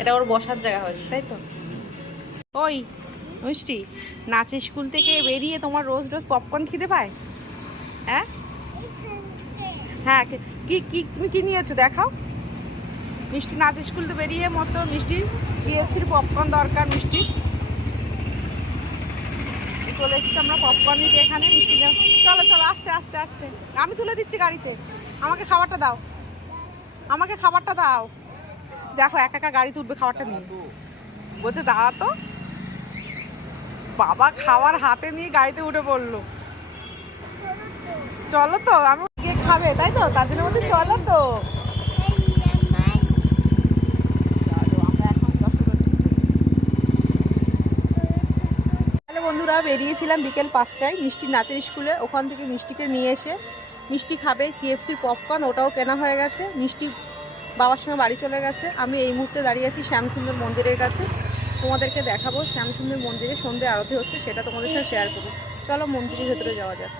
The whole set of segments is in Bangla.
এটা ওর বসার জায়গা হয়েছে, তাই তো? ওই মিষ্টি, নাচের স্কুল থেকে বেরিয়ে তোমার রোজ রোজ পপকর্ন খিদে পায়? হ্যাঁ হ্যাঁ, কি কি তুমি কি নিয়েছো দেখাও। মিষ্টি নাচের স্কুল থেকে বেরিয়ে মতো মিষ্টি KFCর পপকর্ন দরকার। মিষ্টি চলে এসেছি আমরা পপকর্ন নিতে এখানে। মিষ্টি চলো চলো, আস্তে আস্তে আস্তে, আমি তুলে দিচ্ছি গাড়িতে। আমাকে খাবারটা দাও, আমাকে খাবারটা দাও। দেখো একা একা গাড়ি তুলবে খাবারটা নিয়ে, বলছে দাঁড়া তো। বাবা খাবার হাতে নিয়ে গাড়িতে উঠে পড়লো। চলো তো, আমি কে খাবে তাই তো, তার জন্য বলছি চলো তো। তাহলে বন্ধুরা বেরিয়েছিলাম বিকেল 5টায় মিষ্টির নাচের স্কুলে। ওখান থেকে মিষ্টিকে নিয়ে এসে মিষ্টি খাবে KFCর পপকর্ন, ওটাও কেনা হয়ে গেছে। মিষ্টি বাবার সঙ্গে বাড়ি চলে গেছে। আমি এই মুহূর্তে দাঁড়িয়ে আছি শ্যামসুন্দর মন্দিরের কাছে। তোমাদেরকে দেখাবো শ্যামসুন্দর মন্দিরে সন্ধে আরতি হচ্ছে, সেটা তোমাদের সাথে শেয়ার করবো। চলো মন্দিরের ভেতরে যাওয়া যাক।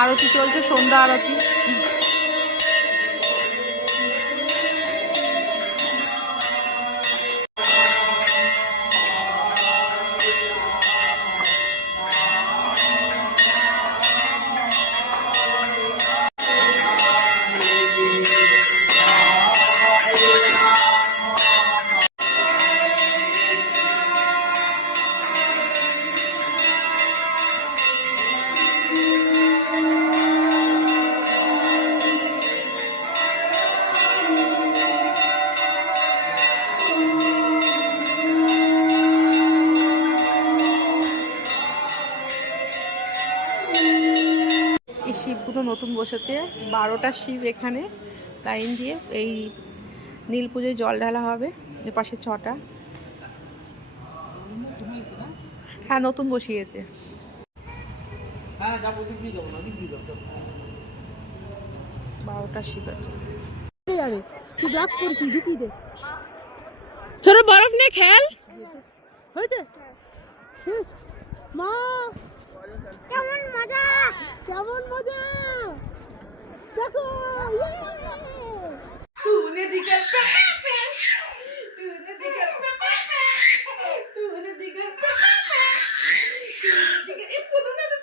আরতি চলছে, সন্ধ্যা আরতি। এই শিবগুলো নতুন বসেছে, 12টা শিব এখানে লাইন দিয়ে। এই নীল পুজোয় জল ঢালা হবে। এর পাশে 6টা। হ্যাঁ নতুন বসিয়েছে। 12টা শিব আছে। ছোট বরফ নিয়ে খেল হয়েছে। মা কেমন মজা, কেমন মজা দেখো। तूने दिखल पे तूने दिखल पे तूने दिखल पे तूने एक पुदो ना तो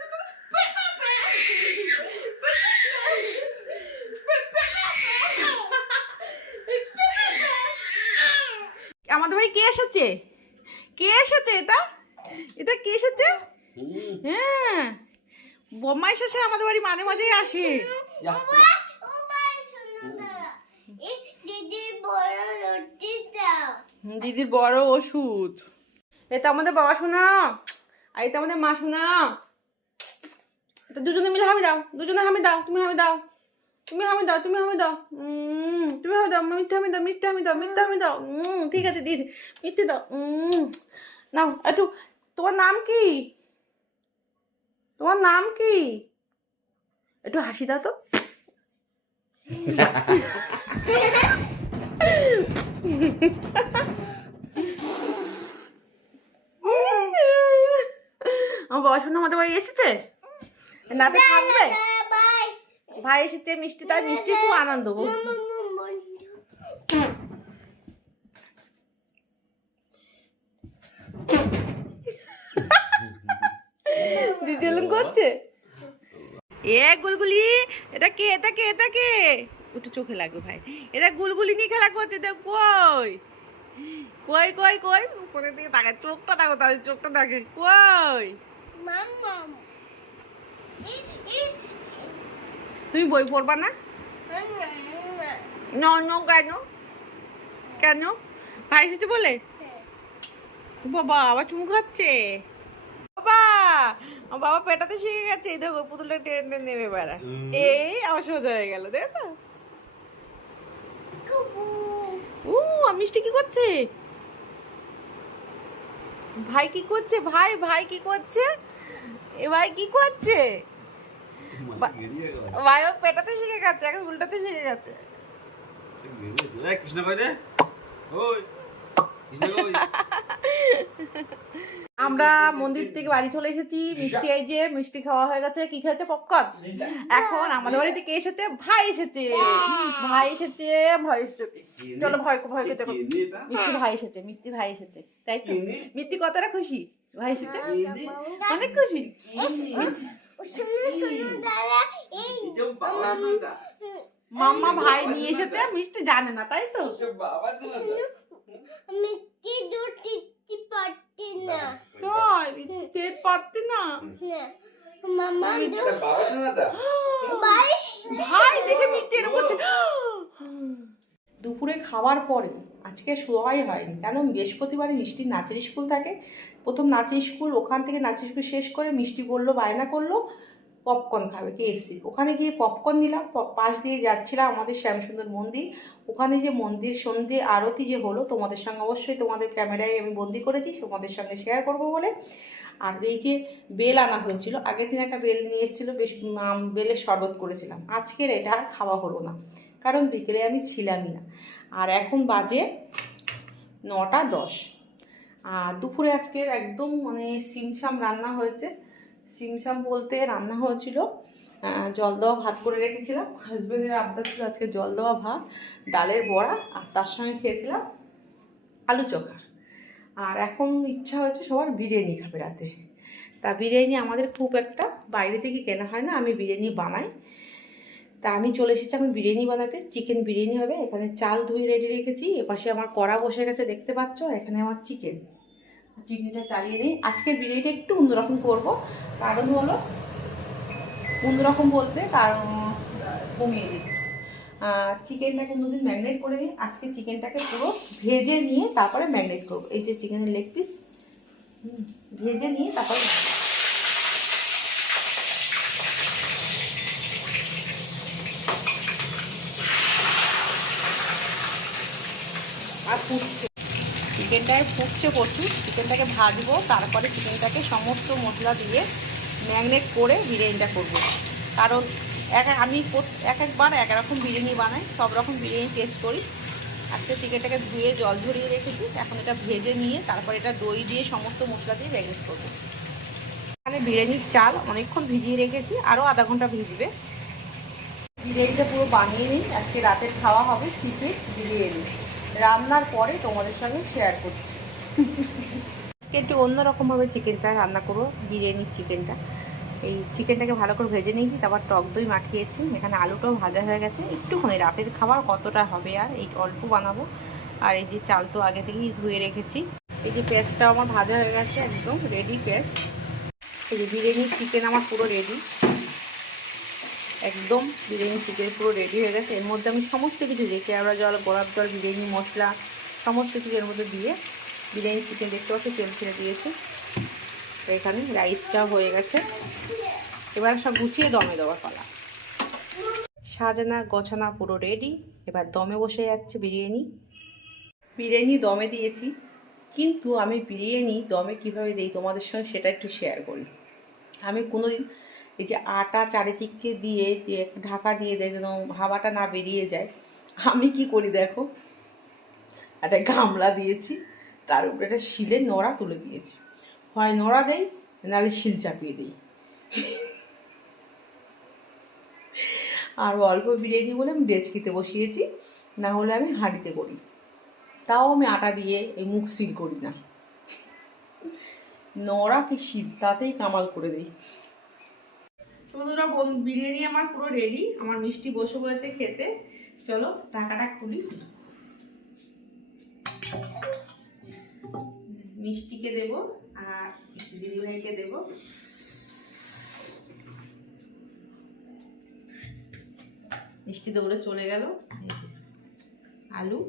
আমাদের বাড়ি কে এসেছে? কে এসেছে? এটা এটা কে এসেছে? হ্যাঁ বোমা এসেছে আমাদের বাড়ি, মাঝে মাঝেই আসে। দিদির বড় ওষুধ। এটা আমাদের বাবা শোনা, আর এটা আমাদের মা শোনা। এটা দুজনে মিলে হামি দাও, দুজনে হামি দাও। তুমি হামি দাও, তুমি হামি দাও, তুমি হামি দাও, তুমি হামি দাও। মিথ্যে হামি দাও, মিথ্যে হামি দাও, মিথ্যে হামি দাও। ঠিক আছে দিদি, মিথ্যে দাও। নাও একটু। তোমার নাম কি? তোমার নাম কি? একটু হাসি দাও তো। আমার বাবা শোনা আমাদের বাড়ি এসেছে, নাতে থাকবে। ভাই এসেছে মিষ্টি, তাই মিষ্টি খুব আনন্দ। দিদি এলুম করছে। এ গুলগুলি, এটা কে? এটা কে? এটা কে? একটু চোখে লাগবে ভাই। এটা গুলগুলি নিয়ে খেলা করছে। দেখ কই কই কই কই, উপরের দিকে তাকায়, চোখটা দেখো, তাহলে চোখটা দেখে কই। তুমি বই পড়বা না? কেন কেন? ভাই এসেছে বলে? বাবা আবার চুমু খাচ্ছে। বাবা আমার বাবা পেটাতে শিখে গেছে। এই দেখো পুতুলটা টেনে টেনে নেমে বেড়া। এই আমার সোজা হয়ে গেল, দেখো। আমি মিষ্টি কি করছে? ভাই কি করছে? ভাই ভাই কি করছে? এ ভাই কি করছে? ভাই ও পেটাতে শিখে গেছে, এখন উল্টাতে শিখে গেছে। কৃষ্ণ কই রে? ওই কৃষ্ণ কই? আমরা মন্দির থেকে বাড়ি চলে এসেছি। মিষ্টি এই যে মিষ্টি খাওয়া হয়ে গেছে। কি খেয়েছে? পপকর্ন। এখন আমাদের বাড়িতে কে এসেছে? ভাই এসেছে। ভাই এসেছে, ভাই এসেছে। চলো ভয় ভয় খেতে হবে। মিষ্টি ভাই এসেছে, মিষ্টি ভাই এসেছে, তাই তো? মিষ্টি কতটা খুশি ভাই এসেছে? অনেক খুশি। মাম্মা ভাই নিয়ে এসেছে, মিষ্টি জানে না, তাই তো? মিষ্টি দুধ টিপতে পারতি না। তাই মিষ্টি পারতি না। মামা ভাই ভাই দেখে মিষ্টি এরকম করছে। দুপুরে খাওয়ার পরে আজকে শোয়াই হয়নি, কেন বৃহস্পতিবারে মিষ্টির নাচের স্কুল থাকে। প্রথম নাচের স্কুল, ওখান থেকে নাচের স্কুল শেষ করে মিষ্টি বললো, বায়না করলো পপকর্ন খাবে KFC। ওখানে গিয়ে পপকর্ন নিলাম। পাশ দিয়ে যাচ্ছিলাম আমাদের শ্যামসুন্দর মন্দির। ওখানে যে মন্দির সন্ধ্যে আরতি যে হলো, তোমাদের সঙ্গে অবশ্যই তোমাদের ক্যামেরায় আমি বন্দি করেছি, তোমাদের সঙ্গে শেয়ার করব বলে। আর এই যে বেল আনা হয়েছিল, আগের দিন একটা বেল নিয়ে এসেছিলো, বেশ বেলের শরবত করেছিলাম। আজকের এটা আর খাওয়া হলো না, কারণ বিকেলে আমি ছিলামই না। আর এখন বাজে 9:10। আর দুপুরে আজকের একদম মানে সিমসাম রান্না হয়েছে। সিমসাম বলতে রান্না হয়েছিল জল দেওয়া ভাত করে রেখেছিলাম। হাজব্যান্ডের আবদার ছিল আজকে জল দেওয়া ভাত, ডালের বড়া, আর তার সঙ্গে খেয়েছিলাম আলু চোখা। আর এখন ইচ্ছা হয়েছে সবার বিরিয়ানি খাবে রাতে। তা বিরিয়ানি আমাদের খুব একটা বাইরে থেকে কেনা হয় না, আমি বিরিয়ানি বানাই। তা আমি চলে এসেছি এখন বিরিয়ানি বানাতে। চিকেন বিরিয়ানি হবে। এখানে চাল ধুয়ে রেডি রেখেছি, এপাশে আমার কড়া বসে গেছে দেখতে পাচ্ছ, এখানে আমার চিকেনটা চালিয়ে দিই। আজকের বিরিয়ানিটা একটু অন্যরকম করবো, কারণ হলো অন্যরকম বলতে কারণ কমিয়ে দিই। চিকেনটাকে অন্যদিন ম্যারিনেট করে দিই, আজকে চিকেনটাকে পুরো ভেজে নিয়ে তারপরে ম্যারিনেট করবো। এই যে চিকেনের লেগ পিস ভেজে নিয়ে তারপরে আর ফুটছে, চিকেনটায় ফুটছে প্রচুর। চিকেনটাকে ভাজবো, তারপরে চিকেনটাকে সমস্ত মশলা দিয়ে ম্যারিনেট করে বিরিয়ানিটা করবো। কারণ আমি এক একবার এক রকম বিরিয়ানি বানাই, সব রকম বিরিয়ানি টেস্ট করি। আজকে চিকেনটাকে ধুয়ে জল ঝরিয়ে রেখেছি, এখন এটা ভেজে নিয়ে তারপরে এটা দই দিয়ে সমস্ত মশলা দিয়ে ম্যারিনেট করবো। এখানে বিরিয়ানির চাল অনেকক্ষণ ভিজিয়ে রেখেছি, আরও আধা ঘন্টা ভিজবে। বিরিয়ানিটা পুরো বানিয়ে নিই, আজকে রাতের খাওয়া হবে চিকেন বিরিয়ানি। রান্নার পরে তোমাদের সঙ্গে শেয়ার করছি। আজকে একটু অন্যরকমভাবে চিকেনটা রান্না করবো, বিরিয়ানির চিকেনটা। এই চিকেনটাকে ভালো করে ভেজে নিয়েছি, তারপর টক দই মাখিয়েছি। এখানে আলুটাও ভাজা হয়ে গেছে। একটুখানি রাতের খাবার কতটা হবে, আর এই অল্প বানাবো। আর এই যে চাল তো আগে থেকেই ধুয়ে রেখেছি। এই যে পেস্টটাও আমার ভাজা হয়ে গেছে, একদম রেডি পেস্ট। এই যে বিরিয়ানির চিকেন আমার পুরো রেডি, একদম বিরিয়ানি চিকেন পুরো রেডি হয়ে গেছে। এর মধ্যে আমি সমস্ত কিছু দিই, কেওড়া জল, গোলাপ জল, বিরিয়ানি মশলা সমস্ত কিছু এর মধ্যে দিয়ে বিরিয়ানি চিকেন দেখতে পাচ্ছি তেল ছেড়ে দিয়েছি। এখানে রাইসটাও হয়ে গেছে, এবার সব গুছিয়ে দমে দেওয়ার পালা। সাজানা গোছানা পুরো রেডি, এবার দমে বসে যাচ্ছে বিরিয়ানি দমে দিয়েছি। কিন্তু আমি বিরিয়ানি দমে কিভাবে দিই তোমাদের সঙ্গে সেটা একটু শেয়ার করি। আমি কোনোদিন এই যে আটা চারিদিকে দিয়ে যে ঢাকা দিয়ে দেয় যেন হাওয়াটা না বেরিয়ে যায়, আমি কি করি দেখো, একটা গামলা দিয়েছি, তার উপরে একটা শিলের নোড়া তুলে দিয়েছি। হয় নোড়া দেই, নাহলে শিল চাপিয়ে দিই। আর অল্প বিরিয়ানি বলে আমি ডেচকিতে বসিয়েছি, না হলে আমি হাঁড়িতে করি। তাও আমি আটা দিয়ে এই মুখ সিল করি না, নোড়া কি শিল তাতেই কামাল করে দিই। বন্ধুরা বিরিয়ানি আমার পুরো রেডি, আমার মিষ্টি বসে বলেছে খেতে। চলো টাকাটা খুলি, মিষ্টিকে দেব আর দিদিভাইকে দেব। মিষ্টি তো বলে চলে গেল। আলু